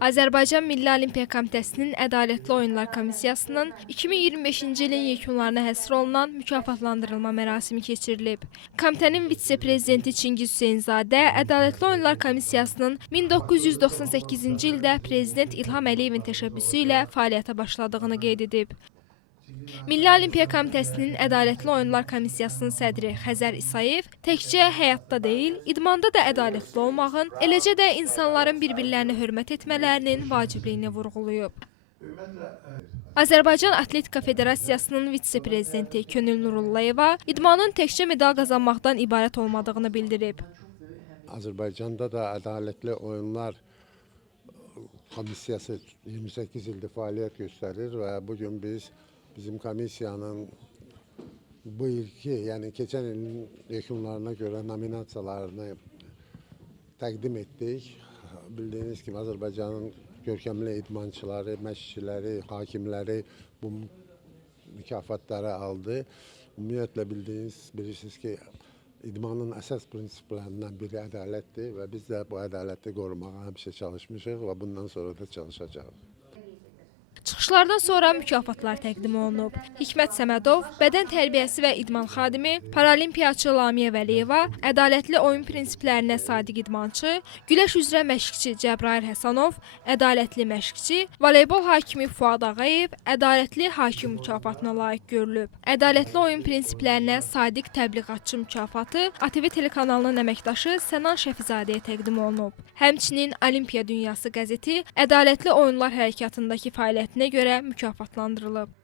Azərbaycan Milli Olimpiya Komitəsinin Ədalətli Oyunlar Komissiyasının 2025-ci ilin yekunlarına həsr olunan mükafatlandırılma mərasimi keçirilib. Komitənin vitse-prezidenti Çingiz Hüseynzadə Ədalətli Oyunlar Komissiyasının 1998-ci ildə Prezident İlham Əliyevin təşəbbüsü ilə fəaliyyətə başladığını qeyd edib. Milli Olimpiya Komitəsinin Ədalətli Oyunlar Komissiyasının sədri Xəzər İsayev təkcə həyatda deyil, idmanda da ədalətli olmağın, eləcə də insanların bir-birlərini hörmət etmələrinin vacibliyini vurğulayıb. Azərbaycan Atletika Federasiyasının vitse-prezidenti Könül Nurullayeva idmanın təkcə medal qazanmaqdan ibarət olmadığını bildirib. Azərbaycanda da Ədalətli Oyunlar Komissiyası 28 ildir fəaliyyət göstərir və bugün bizim komissiyanın bu ilki, yəni keçən ilin yekunlarına görə nominasiyalarını təqdim etdik. Bildiyiniz kimi Azərbaycanın görkəmli idmançıları, məşqçiləri, hakimləri bu mükafatları aldı. Ümumiyyətlə bilirsiniz ki, idmanın əsas prinsiplərindən biri ədalətdir və biz də bu ədaləti qorumağa həmişə çalışmışıq və bundan sonra da çalışacağıq. Çıxışlardan sonra mükafatlar təqdim olunub. Hikmət Səmədov, bədən tərbiyəsi və idman xadimi, paralimpiyaçı Lamiyə Vəliyeva, ədalətli oyun prinsiplərinə sadiq idmançı, güləş üzrə məşqçi Cəbrayıl Həsənov, ədalətli məşqçi, voleybol hakimi Fuad Ağayev, ədalətli hakim mükafatına layiq görülüb. Ədalətli oyun prinsiplərinə sadiq təbliğatçı mükafatı ATV telekanalının əməkdaşı Sənan Şəfizadəyə təqdim olunub. Həmçinin Olimpiya Dünyası qəzeti ədalətli oyunlar hərəkatındakı fəaliyyətinə görə mükafatlandırılıb.